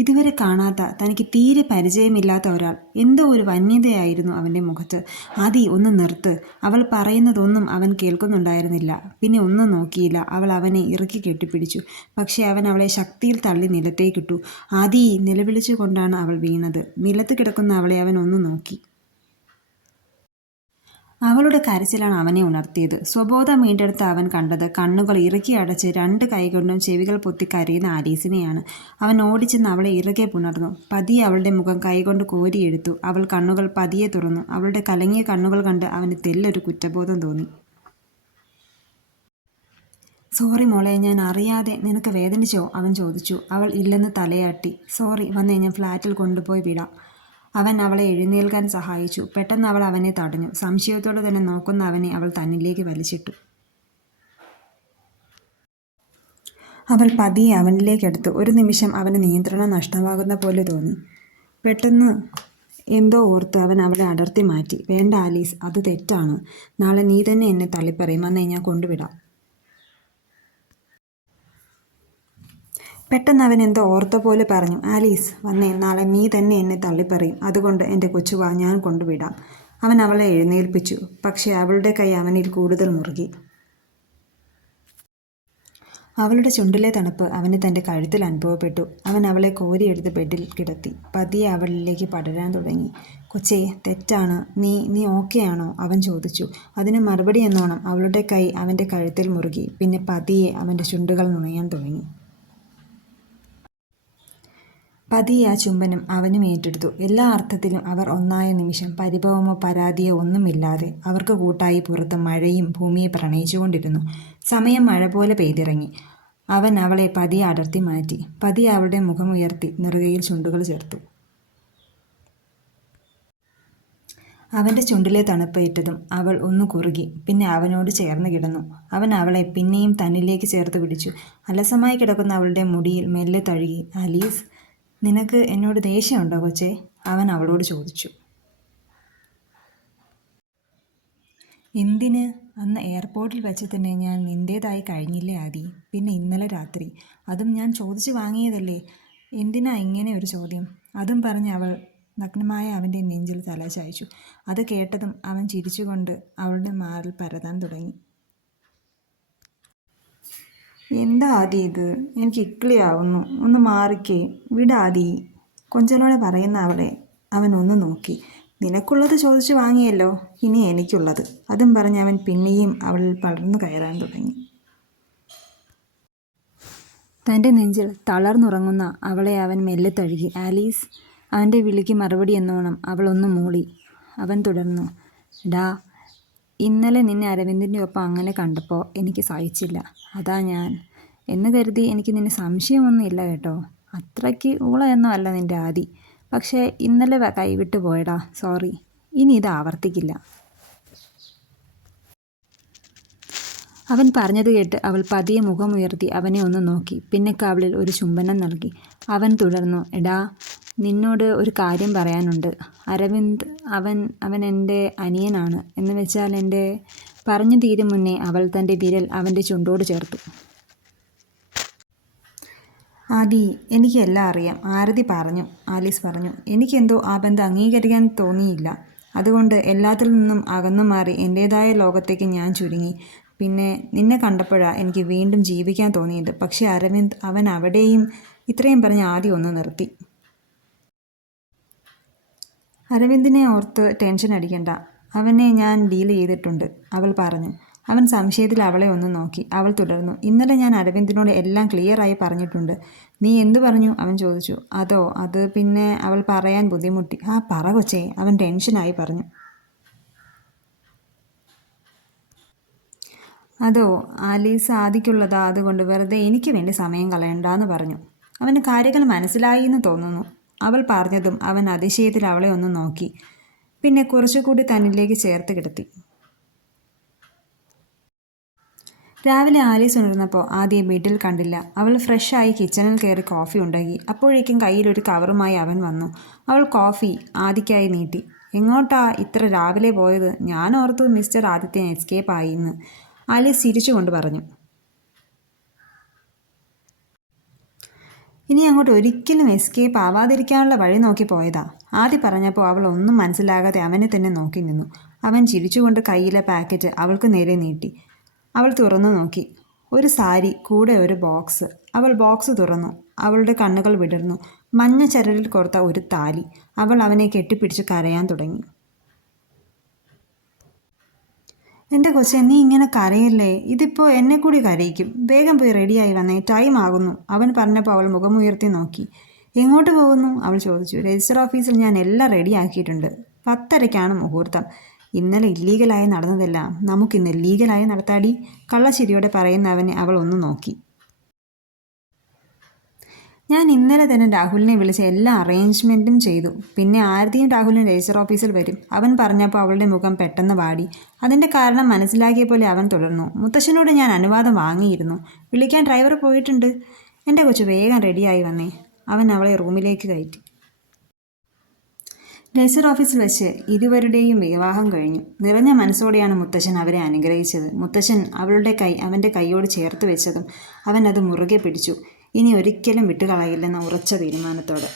ഇതുവരെ കാണാത്ത, തനിക്ക് തീരെ പരിചയമില്ലാത്ത ഒരാൾ. എന്തോ ഒരു വന്യതയായിരുന്നു അവൻ്റെ മുഖത്ത്. ആദി, ഒന്ന് നിർത്ത്. അവൾ പറയുന്നതൊന്നും അവൻ കേൾക്കുന്നുണ്ടായിരുന്നില്ല. പിന്നെ ഒന്നും നോക്കിയില്ല. അവൾ അവനെ ഇറുക്കി കെട്ടിപ്പിടിച്ചു. പക്ഷേ അവൻ അവളെ ശക്തിയിൽ തള്ളി നിലത്തേക്കിട്ടു. ആദി നിലവിളിച്ചുകൊണ്ടാണ് അവൾ വീണത്. നിലത്ത് കിടക്കുന്ന അവളെ അവൻ ഒന്ന് നോക്കി. അവളുടെ കരച്ചിലാണ് അവനെ ഉണർത്തിയത്. സ്വബോധം വീണ്ടെടുത്ത അവൻ കണ്ടത് കണ്ണുകൾ ഇറുക്കി അടച്ച് രണ്ട് കൈകൊണ്ടും ചെവികൾ പൊത്തി കരയുന്ന ആലീസിനെയാണ്. അവൻ ഓടിച്ചെന്ന് അവളെ ഇറുകെ പുണർന്നു. പതിയെ അവളുടെ മുഖം കൈകൊണ്ട് കോരിയെടുത്തു. അവൾ കണ്ണുകൾ പതിയെ തുറന്നു. അവളുടെ കലങ്ങിയ കണ്ണുകൾ കണ്ട് അവന് തെല്ലൊരു കുറ്റബോധം തോന്നി. സോറി മോളെ, ഞാൻ അറിയാതെ നിനക്ക് വേദനിച്ചോ? അവൻ ചോദിച്ചു. അവൾ ഇല്ലെന്ന് തലയാട്ടി. സോറി, വന്നേ, ഞാൻ ഫ്ലാറ്റിൽ കൊണ്ടുപോയി വിടാം. അവൻ അവളെ എഴുന്നേൽക്കാൻ സഹായിച്ചു. പെട്ടെന്ന് അവൾ അവനെ തടഞ്ഞു. സംശയത്തോടെ തന്നെ നോക്കുന്ന അവനെ അവൾ തന്നിലേക്ക് വലിച്ചിട്ടു. അവൾ പതിയെ അവനിലേക്കെടുത്തു. ഒരു നിമിഷം അവന് നിയന്ത്രണം നഷ്ടമാകുന്ന പോലെ തോന്നി. പെട്ടെന്ന് എന്തോ ഓർത്ത് അവൻ അവളെ അടർത്തി മാറ്റി. വേണ്ട ആലീസ്, അത് തെറ്റാണ്. നാളെ നീ തന്നെ എന്നെ തള്ളിപ്പറയും. വന്നേ, ഞാൻ കൊണ്ടുവിടാം. പെട്ടെന്ന് അവൻ എന്തോ ഓർത്ത പോലെ പറഞ്ഞു. ആലീസ്, വന്നേ, നാളെ നീ തന്നെ എന്നെ തള്ളിപ്പറയും. അതുകൊണ്ട് എൻ്റെ കൊച്ചുവാ, ഞാൻ കൊണ്ടുവിടാം. അവൻ അവളെ എഴുന്നേൽപ്പിച്ചു. പക്ഷേ അവളുടെ കൈ അവനിൽ കൂടുതൽ മുറുകി. അവളുടെ ചുണ്ടിലെ തണുപ്പ് അവന് തൻ്റെ കഴുത്തിൽ അനുഭവപ്പെട്ടു. അവൻ അവളെ കോരിയെടുത്ത് ബെഡിൽ കിടത്തി. പതിയെ അവളിലേക്ക് പടരാൻ തുടങ്ങി. കൊച്ചേ, തെറ്റാണ്. നീ ഓക്കെയാണോ? അവൻ ചോദിച്ചു. അതിന് മറുപടി എന്നോണം അവളുടെ കൈ അവൻ്റെ കഴുത്തിൽ മുറുകി. പിന്നെ പതിയെ അവൻ്റെ ചുണ്ടുകൾ നുണയാൻ തുടങ്ങി. പതിയെ ആ ചുംബനം അവനും ഏറ്റെടുത്തു. എല്ലാ അർത്ഥത്തിലും അവർ ഒന്നായ നിമിഷം. പരിഭവമോ പരാതിയോ ഒന്നുമില്ലാതെ അവർക്ക് കൂട്ടായി പുറത്ത് മഴയും ഭൂമിയെ പ്രണയിച്ചുകൊണ്ടിരുന്നു. സമയം മഴ പോലെ പെയ്തിറങ്ങി. അവൻ അവളെ പതിയെ അടർത്തി മാറ്റി. പതിയെ അവളുടെ മുഖമുയർത്തി നെറുകയിൽ ചുണ്ടുകൾ ചേർത്തു. അവൻ്റെ ചുണ്ടിലെ തണുപ്പേറ്റതും അവൾ ഒന്ന് കുറുകി. പിന്നെ അവനോട് ചേർന്ന് കിടന്നു. അവൻ അവളെ പിന്നെയും തന്നിലേക്ക് ചേർത്ത് പിടിച്ചു. അലസമായി കിടക്കുന്ന അവളുടെ മുടിയിൽ മെല്ലെ തഴുകി. ആലീസ്, നിനക്ക് എന്നോട് ദേഷ്യമുണ്ടോ കൊച്ചേ? അവൻ അവളോട് ചോദിച്ചു. എന്തിന്? അന്ന് എയർപോർട്ടിൽ വെച്ച് തന്നെ ഞാൻ നിൻ്റേതായി കഴിഞ്ഞില്ലേ ആദി? പിന്നെ ഇന്നലെ രാത്രി, അതും ഞാൻ ചോദിച്ചു വാങ്ങിയതല്ലേ? എന്തിനാ ഇങ്ങനെ ഒരു ചോദ്യം? അതും പറഞ്ഞ് അവൾ നഗ്നമായ അവൻ്റെ നെഞ്ചിൽ തല ചായ്ച്ചു. അത് കേട്ടതും അവൻ ചിരിച്ചുകൊണ്ട് അവളുടെ മാറിൽ പരതാൻ തുടങ്ങി. എന്താ ആദി ഇത്? എനിക്ക് ഇക്ലിയാവുന്നു. ഒന്ന് മാറിക്കേ. വിടാദി. കൊഞ്ചലോടെ പറയുന്ന അവളെ അവൻ ഒന്ന് നോക്കി. നിനക്കുള്ളത് ചോദിച്ചു വാങ്ങിയല്ലോ, ഇനി എനിക്കുള്ളത്. അതും പറഞ്ഞ് അവൻ പിന്നെയും അവളിൽ പടർന്നു കയറാൻ തുടങ്ങി. തൻ്റെ നെഞ്ചിൽ തളർന്നുറങ്ങുന്ന അവളെ അവൻ മെല്ലെ തഴുകി. ആലീസ്. അവൻ്റെ വിളിക്ക് മറുപടി എന്നോണം അവൾ ഒന്ന് മൂളി. അവൻ തുടർന്നു. ഡാ, ഇന്നലെ നിന്നെ അരവിന്ദിൻ്റെ ഒപ്പം അങ്ങനെ കണ്ടപ്പോൾ എനിക്ക് സഹിച്ചില്ല. അതാ ഞാൻ എന്ന് കരുതി. എനിക്ക് നിന്നെ സംശയമൊന്നുമില്ല കേട്ടോ. അത്രയ്ക്ക് ഊളയൊന്നും അല്ല നിൻ്റെ ആദി. പക്ഷേ ഇന്നലെ കൈവിട്ട് പോയടാ. സോറി. ഇനി ഇത് ആവർത്തിക്കില്ല. അവൻ പറഞ്ഞത് കേട്ട് അവൾ പതിയെ മുഖമുയർത്തി അവനെ ഒന്ന് നോക്കി. പിന്നെ കവിളിൽ ഒരു ചുംബനം നൽകി. അവൻ തുടർന്നു. എടാ, നിന്നോട് ഒരു കാര്യം പറയാനുണ്ട്. അരവിന്ദ് അവൻ എൻ്റെ അനിയനാണ്. എന്ന് വെച്ചാൽ എൻ്റെ പറഞ്ഞു തീരും മുന്നേ അവൾ തൻ്റെ വിരൽ അവൻ്റെ ചുണ്ടോട് ചേർത്തു. ആദി, എനിക്ക് എല്ലാം അറിയാം. ആരതി പറഞ്ഞു. ആലീസ് പറഞ്ഞു. എനിക്കെന്തോ ആ ബന്ധം അംഗീകരിക്കാൻ തോന്നിയില്ല. അതുകൊണ്ട് എല്ലാത്തിൽ നിന്നും അകന്നു മാറി എൻ്റേതായ ലോകത്തേക്ക് ഞാൻ ചുരുങ്ങി. പിന്നെ നിന്നെ കണ്ടപ്പോഴാണ് എനിക്ക് വീണ്ടും ജീവിക്കാൻ തോന്നിയത്. പക്ഷേ അരവിന്ദ്, അവൻ അവിടെയും. ഇത്രയും പറഞ്ഞ് ആദ്യം ഒന്ന് നിർത്തി. അരവിന്ദിനെ ഓർത്ത് ടെൻഷൻ അടിക്കണ്ട. അവനെ ഞാൻ ഡീൽ ചെയ്തിട്ടുണ്ട്, അവൾ പറഞ്ഞു. അവൻ സംശയത്തിൽ അവളെ ഒന്ന് നോക്കി. അവൾ തുടർന്നു. ഇന്നലെ ഞാൻ അരവിന്ദിനോട് എല്ലാം ക്ലിയറായി പറഞ്ഞിട്ടുണ്ട്. നീ എന്തു പറഞ്ഞു? അവൻ ചോദിച്ചു. അത് പിന്നെ അവൾ പറയാൻ ബുദ്ധിമുട്ടി. ആ പറ കൊച്ചേ, അവൻ ടെൻഷനായി പറഞ്ഞു. ആലീസ് ആദിക്കുള്ളതാ. അതുകൊണ്ട് വെറുതെ എനിക്ക് വേണ്ടി സമയം കളയണ്ടെന്ന് പറഞ്ഞു. അവന് കാര്യങ്ങൾ മനസ്സിലായി എന്ന് തോന്നുന്നു. അവൾ പറഞ്ഞതും അവൻ അതിശയത്തിൽ അവളെ ഒന്ന് നോക്കി. പിന്നെ കുറച്ചുകൂടി തന്നിലേക്ക് ചേർത്ത് കിടത്തി. രാവിലെ ആലീസ് ഉണർന്നപ്പോൾ ആദ്യം ബെഡിൽ കണ്ടില്ല. അവൾ ഫ്രഷായി കിച്ചണിൽ കയറി കോഫി ഉണ്ടാക്കി. അപ്പോഴേക്കും കയ്യിലൊരു കവറുമായി അവൻ വന്നു. അവൾ കോഫി ആദിക്കായി നീട്ടി. എങ്ങോട്ടാ ഇത്ര രാവിലെ പോയത്? ഞാൻ ഓർത്തു മിസ്റ്റർ ആദിത്യൻ എസ്കേപ്പ് ആയി എന്ന്. ആലീസ് ചിരിച്ചുകൊണ്ട് പറഞ്ഞു. ഇനി അങ്ങോട്ട് ഒരിക്കലും എസ്കേപ്പ് ആവാതിരിക്കാനുള്ള വഴി നോക്കി പോയതാ. ആദ്യം പറഞ്ഞപ്പോൾ അവൾ ഒന്നും മനസ്സിലാകാതെ അവനെ തന്നെ നോക്കി നിന്നു. അവൻ ചിരിച്ചുകൊണ്ട് കയ്യിലെ പാക്കറ്റ് അവൾക്ക് നേരെ നീട്ടി. അവൾ തുറന്നു നോക്കി. ഒരു സാരി, കൂടെ ഒരു ബോക്സ്. അവൾ ബോക്സ് തുറന്നു. അവളുടെ കണ്ണുകൾ വിടർന്നു. മഞ്ഞ ചരലിൽ കോർത്ത ഒരു താലി. അവൾ അവനെ കെട്ടിപ്പിടിച്ച് കരയാൻ തുടങ്ങി. എൻ്റെ കൊച്ചെ, നീ ഇങ്ങനെ കരയല്ലേ, ഇതിപ്പോൾ എന്നെ കൂടി കരയിക്കും. വേഗം പോയി റെഡിയായി വന്നേ, ടൈം ആകുന്നു. അവൻ പറഞ്ഞപ്പോൾ അവൾ മുഖമുയർത്തി നോക്കി. എങ്ങോട്ട് പോകുന്നു? അവൾ ചോദിച്ചു. രജിസ്റ്റർ ഓഫീസിൽ ഞാൻ എല്ലാം റെഡിയാക്കിയിട്ടുണ്ട്. 10:30-ക്കാണ് മുഹൂർത്തം. ഇന്നലെ ഇല്ലീഗലായി നടന്നതെല്ലാം നമുക്കിന്ന് ലീഗലായി നടത്താടി. കള്ളച്ചിരിയോടെ പറയുന്ന അവനെ അവൾ ഒന്ന് നോക്കി. ഞാൻ ഇന്നലെ തന്നെ രാഹുലിനെ വിളിച്ച് എല്ലാ അറേഞ്ച്മെൻറ്റും ചെയ്തു. പിന്നെ ആരതിയും രാഹുലിനും രജിസ്റ്റർ ഓഫീസിൽ വരും. അവൻ പറഞ്ഞപ്പോൾ അവളുടെ മുഖം പെട്ടെന്ന് വാടി. അതിൻ്റെ കാരണം മനസ്സിലാക്കിയ പോലെ അവൻ തുടർന്നു. മുത്തശ്ശനോട് ഞാൻ അനുവാദം വാങ്ങിയിരുന്നു. വിളിക്കാൻ ഡ്രൈവർ പോയിട്ടുണ്ട്. എൻ്റെ കൊച്ചു വേഗം റെഡിയായി വന്നേ. അവൻ അവളെ റൂമിലേക്ക് കയറ്റി. രജിസ്റ്റർ ഓഫീസിൽ വെച്ച് ഇരുവരുടെയും വിവാഹം കഴിഞ്ഞു. നിറഞ്ഞ മനസ്സോടെയാണ് മുത്തശ്ശൻ അവരെ അനുഗ്രഹിച്ചത്. മുത്തശ്ശൻ അവളുടെ കൈ അവൻ്റെ കൈയോട് ചേർത്ത് വെച്ചതും അവൻ അത് മുറുകെ പിടിച്ചു. ഇനി ഒരിക്കലും വിട്ടുകളയില്ലെന്ന ഉറച്ച തീരുമാനത്തോടെ.